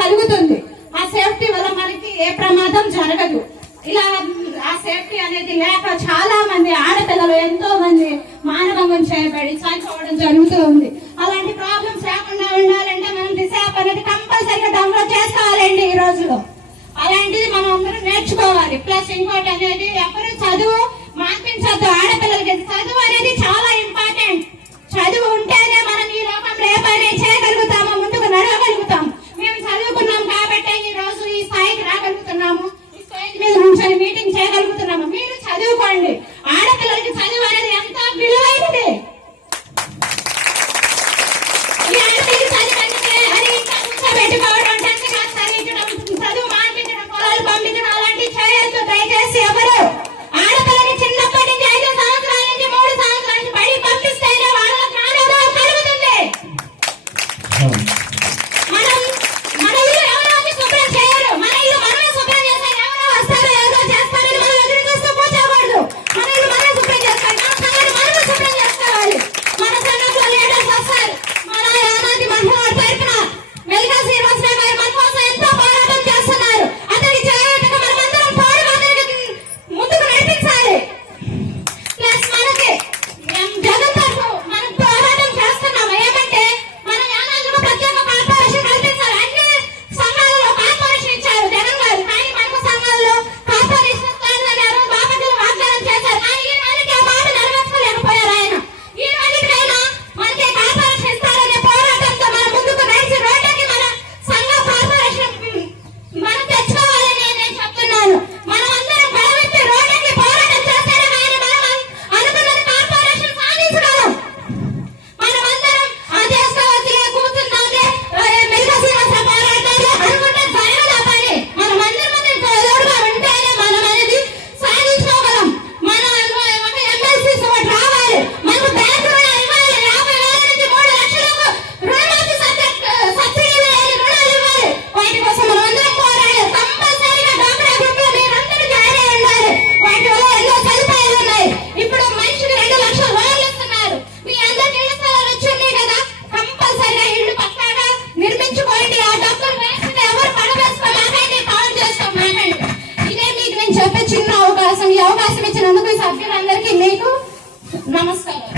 కలుగుతుంది. ఆ సేఫ్టీ వల్ల మనకి ఏ ప్రమాదం జరగదు. ఇలా ఆ సేఫ్టీ అనేది లేక చాలా మంది ఆడపిల్లలు ఎంతో మంది మానభంగం చేయబడి చనిపోవడం జరుగుతూ ఉంది. అలాంటి ప్రాబ్లమ్స్ రాకుండా ఉండాలంటే మనం దిశ యాప్ అనేది కంపల్సరీగా డౌన్లోడ్ చేసుకోవాలండి ఈ రోజులో. అలాంటిది మనం అందరూ నేర్చుకోవాలి. ప్లస్ ఇంకోటి అనేది ఎవరు చదువు మాన్పించద్దు. ఆడపిల్లలకి చదువు అనేది చాలా ఇంపార్టెంట్. చదువు ఉంటేనే మనం ఈ లోకంలో ఏ పని చేయగలుగుతామో, ముందుకు నడవగలుగుతాం. మేము చదువుకున్నాం కాబట్టి ఈ రోజు ఈ స్థాయికి రాగలుగుతున్నాము, ఈ స్టేజ్ మీద నుంచొని మీటింగ్ చేయగలుగుతున్నాము. మీరు చదువుకోండి. ఆడపిల్లలకి చదువు అనేది ఎంత విలువైనది. ఈ ఆడపిల్లకి చదువు అంటే అది ఇంకా కూర్చోబెట్టుకోవడం, చదువు మాన్పించడం, పొలాలు పంపించడం అలాంటివి చేయొద్దు దయచేసి. ఎవరు ఆడపిల్లని చిన్నప్పటి నుంచి 5 సంవత్సరాల నుంచి 3 సంవత్సరాల నుంచి బడి పంపిస్తేనే వాళ్ళ జ్ఞానోదయం కలుగుతుంది. మన ఇల్లు ఎవరో వచ్చి శుభ్రం చేయరు. మన ఇల్లు మనమే శుభ్రం చేస్తే ఎవరో వస్తారు ఏదో చేస్తారని మనం ఎదురు చూస్తూ కూర్చోకూడదు. మన ఇల్లు మనమే శుభ్రం చేసుకోవాలి. మన సంఘాన్ని మనమే శుభ్రం చేసుకోవాలి. మన సంఘంలో లీడర్స్ వస్తారు. మన యానాది మహిళల తరపున మెల్గా శ్రీనివాసరావు గారు మన కోసం ఎంతో పోరాటం చేస్తున్నారు. అతని చేయుటకు మనమందరం తోడుగా ముందుకు నడిపించాలి. ప్లస్ మనకి జగన్తో మనం పోరాటం చేస్తున్నాము. ఏమంటే మన యానాదులకు ప్రత్యేక కార్పొరేషన్ కల్పించాలి. అన్ని సంఘాలలో కార్పొరేషన్ ఇచ్చారు జగన్ గారు. కానీ మనకు సంఘాల్లో కార్పొరేషన్ ఇస్తారని ఆ రోజు బాపట్ల వాగ్దానం చేశారు. కానీ ఈ రోజుకి ఆ మాట నెరవేర్చలేకపోయారు ఆయన. ఈ రోజుకైనా మనకి కార్పొరేషన్ ఇస్తారనే పోరాటంతో మనం ముందుకు నడిచి రోడ్డుకి మన సంఘ కార్పొరేషన్ మనం తెచ్చుకోవాలని నేను చెప్తున్నాను. మనం అందరం బలపెట్టి రోడ్డుకి పోరాటం చేస్తేనే కానీ మనం అనుకున్నది కార్పొరేషన్ సాధించగలం. మనమందరం చేసుకోవచ్చు కూర్చుందాంలే మెల్గా శ్రీనివాసరావు పోరాటాలు అనుకుంటే జరగదా పని. మనం అందరం తోడుగా ఉంటేనే మనం అనేది సాధించుకోగలం. మన ఎమ్మెల్సీ సోట్ రావాలి. మనకు బ్యాంకు రుణాలు ఇవ్వాలి. 50,000 నుంచి 3 లక్షలకు రుణమాఫీ సబ్సిడీ లేని రుణాలు ఇవ్వాలి. వాటి కోసం మనం అందరం పోరాడాలి. కంపల్సరీగా డ్వాక్రా గ్రూప్ లో మీరందరూ జాయిన్ అయి ఉండాలి. వాటి వల్ల ఎన్నో సదుపాయాలు ఉన్నాయి. ఇప్పుడు మనిషికి 2 లక్షల లోన్లు ఇస్తున్నారు. మీ అందరికి ఇళ్ల స్థలాలు వచ్చింది కదా, కంపల్సరీగా ఇల్లు పక్కాగా నిర్మించుకోండి. ఆ డబ్బులు వేసుకుని ఎవరు పడవేసుకోలేకండి, కాల్ చేసుకోమాకండి. ఇదే మీకు నేను చెప్పే చిన్న అవకాశం. ఈ అవకాశం ఇచ్చినందుకు ఈ సభ్యులందరికీ మీకు నమస్కారం.